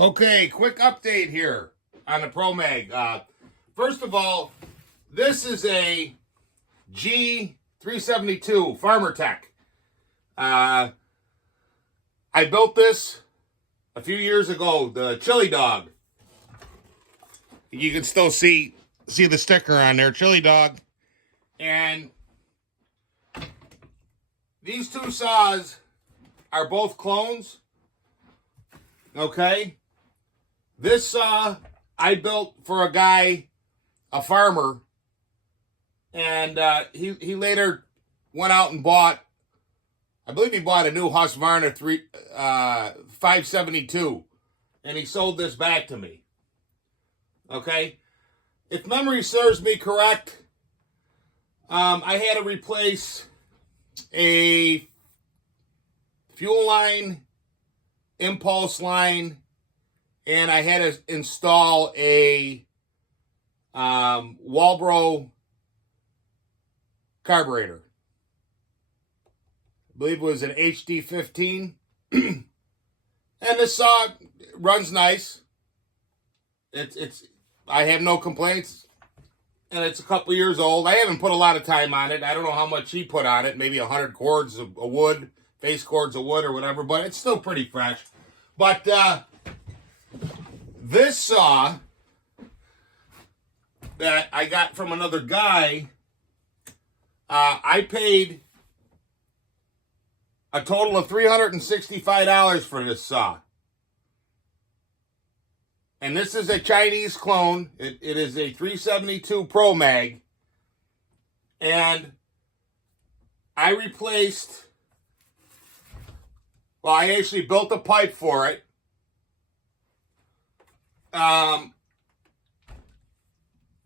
Okay, quick update here on the Pro Mag. First of all, this is a G372 Farmer Tech. I built this a few years ago, the chili dog. You can still see the sticker on there, chili dog. And these two saws are both clones. Okay? This saw I built for a guy, a farmer, and he later went out and bought, I believe he bought a new Husqvarna 572, and he sold this back to me. Okay? If memory serves me correct, I had to replace a fuel line, impulse line, and I had to install a Walbro carburetor. I believe it was an HD15. And this saw runs nice. I have no complaints. And it's a couple years old. I haven't put a lot of time on it. I don't know how much he put on it. Maybe 100 cords of wood, face cords of wood or whatever, but it's still pretty fresh. But this saw that I got from another guy, I paid a total of $365 for this saw. And this is a Chinese clone. It is a 372 Pro Mag. And I actually built a pipe for it.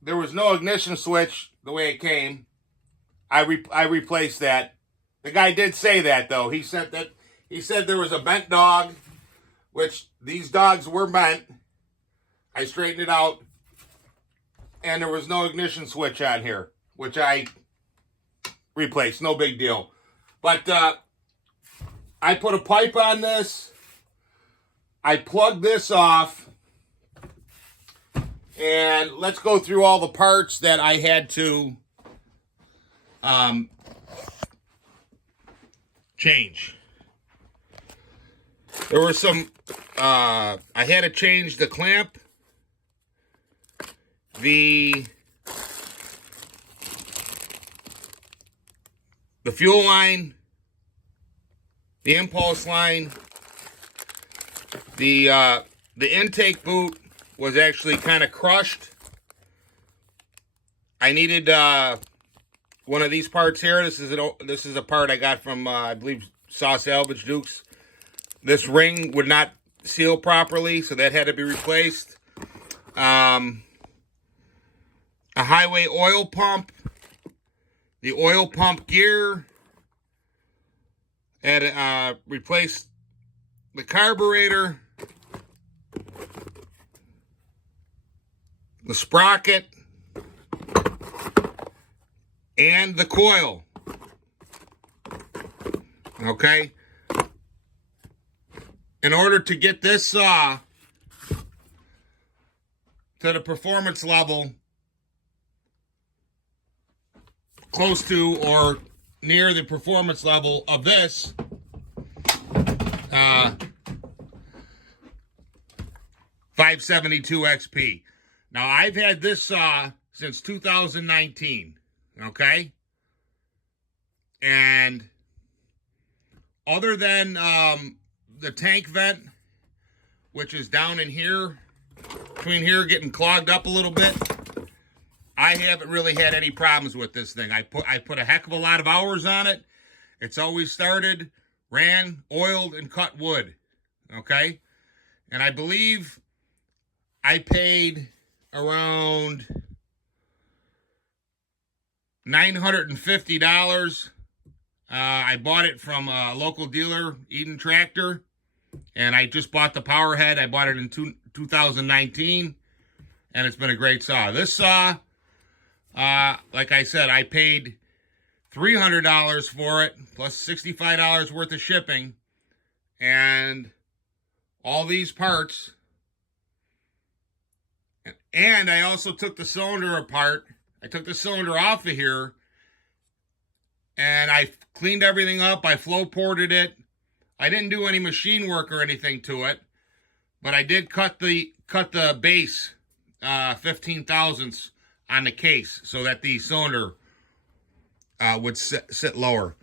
There was no ignition switch the way it came. I replaced that. The guy did say that though. He said there was a bent dog, which these dogs were bent. I straightened it out, and there was no ignition switch on here, which I replaced. No big deal. But I put a pipe on this. I plugged this off. And let's go through all the parts that I had to change. There were some, I had to change the clamp, the fuel line, the impulse line, the intake boot was actually kind of crushed. I needed one of these parts here. This is a part I got from I believe Saw Salvage Dukes. This ring would not seal properly, so that had to be replaced. A highway oil pump, the oil pump gear, had to replace the carburetor, the sprocket, and the coil. Okay? In order to get this saw to the performance level close to or near the performance level of this, 572 XP. Now, I've had this saw since 2019, okay? And other than the tank vent, which is down in here, between here getting clogged up a little bit, I haven't really had any problems with this thing. I put a heck of a lot of hours on it. It's always started, ran, oiled, and cut wood, okay? And I believe I paid around $950. I bought it from a local dealer, Eden Tractor, and I just bought the power head. I bought it in 2019, and it's been a great saw. This saw, like I said, I paid $300 for it, plus $65 worth of shipping, and all these parts And I also took the cylinder apart. I took the cylinder off of here, and I cleaned everything up. I flow ported it. I didn't do any machine work or anything to it, but I did cut the base 15 thousandths on the case so that the cylinder would sit lower.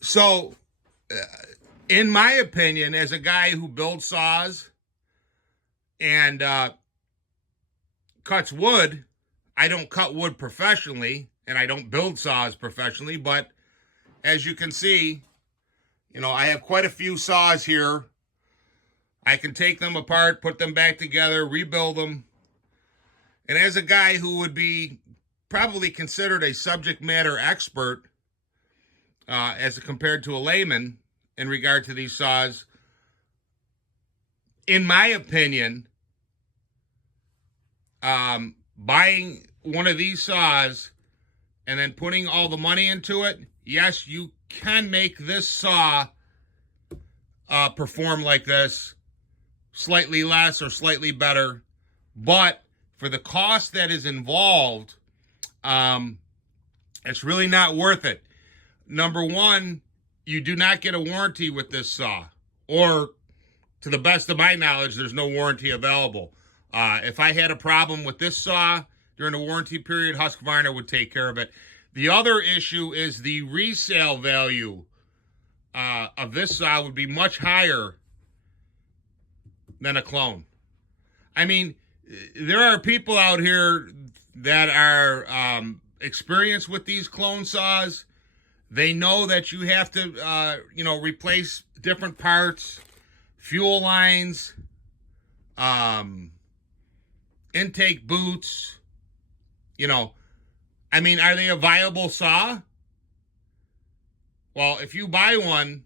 So, in my opinion, as a guy who builds saws and cuts wood, I don't cut wood professionally, and I don't build saws professionally, but as you can see, you know, I have quite a few saws here. I can take them apart, put them back together, rebuild them. And as a guy who would be probably considered a subject matter expert as compared to a layman in regard to these saws, in my opinion, buying one of these saws and then putting all the money into it, yes, you can make this saw perform like this, slightly less or slightly better, but for the cost that is involved, it's really not worth it. Number one, you do not get a warranty with this saw, or to the best of my knowledge, there's no warranty available. If I had a problem with this saw during the warranty period, Husqvarna would take care of it. The other issue is the resale value of this saw would be much higher than a clone. I mean, there are people out here that are experienced with these clone saws. They know that you have to, replace different parts, fuel lines, intake boots. I mean, are they a viable saw? Well, if you buy one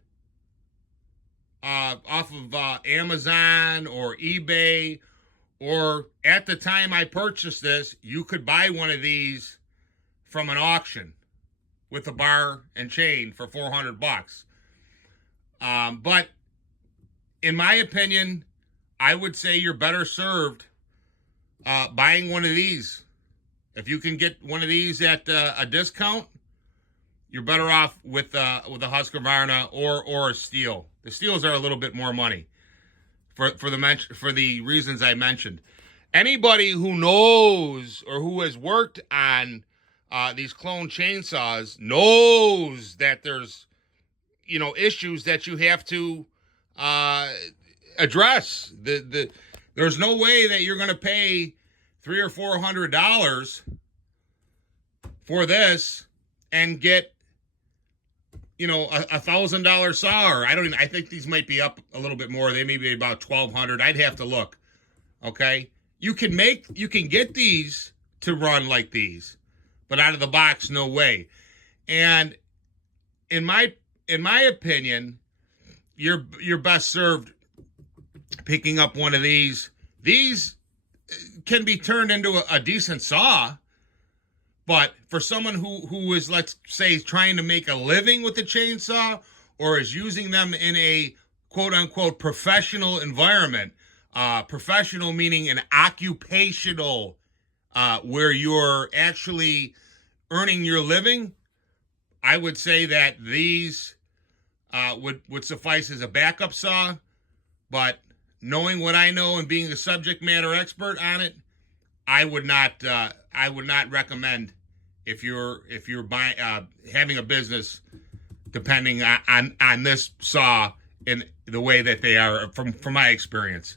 off of Amazon or eBay, or at the time I purchased this, you could buy one of these from an auction with a bar and chain for $400. But in my opinion, I would say you're better served buying one of these. If you can get one of these at a discount, you're better off with a Husqvarna or a steel. The steels are a little bit more money for the reasons I mentioned. Anybody who knows or who has worked on these clone chainsaws knows that there's issues that you have to address. There's no way that you're going to pay $300 or $400 for this and get $1,000 saw. Or I think these might be up a little bit more. They may be about $1,200. I'd have to look. Okay, you can get these to run like these, but out of the box, no way. And in my opinion, you're best served picking up one of these. These can be turned into a decent saw, but for someone who is, let's say, trying to make a living with the chainsaw, or is using them in a quote-unquote professional environment, professional meaning an occupational, where you're actually earning your living, I would say that these would suffice as a backup saw. But knowing what I know and being a subject matter expert on it, I would not recommend if you're buying having a business depending on this saw in the way that they are from my experience.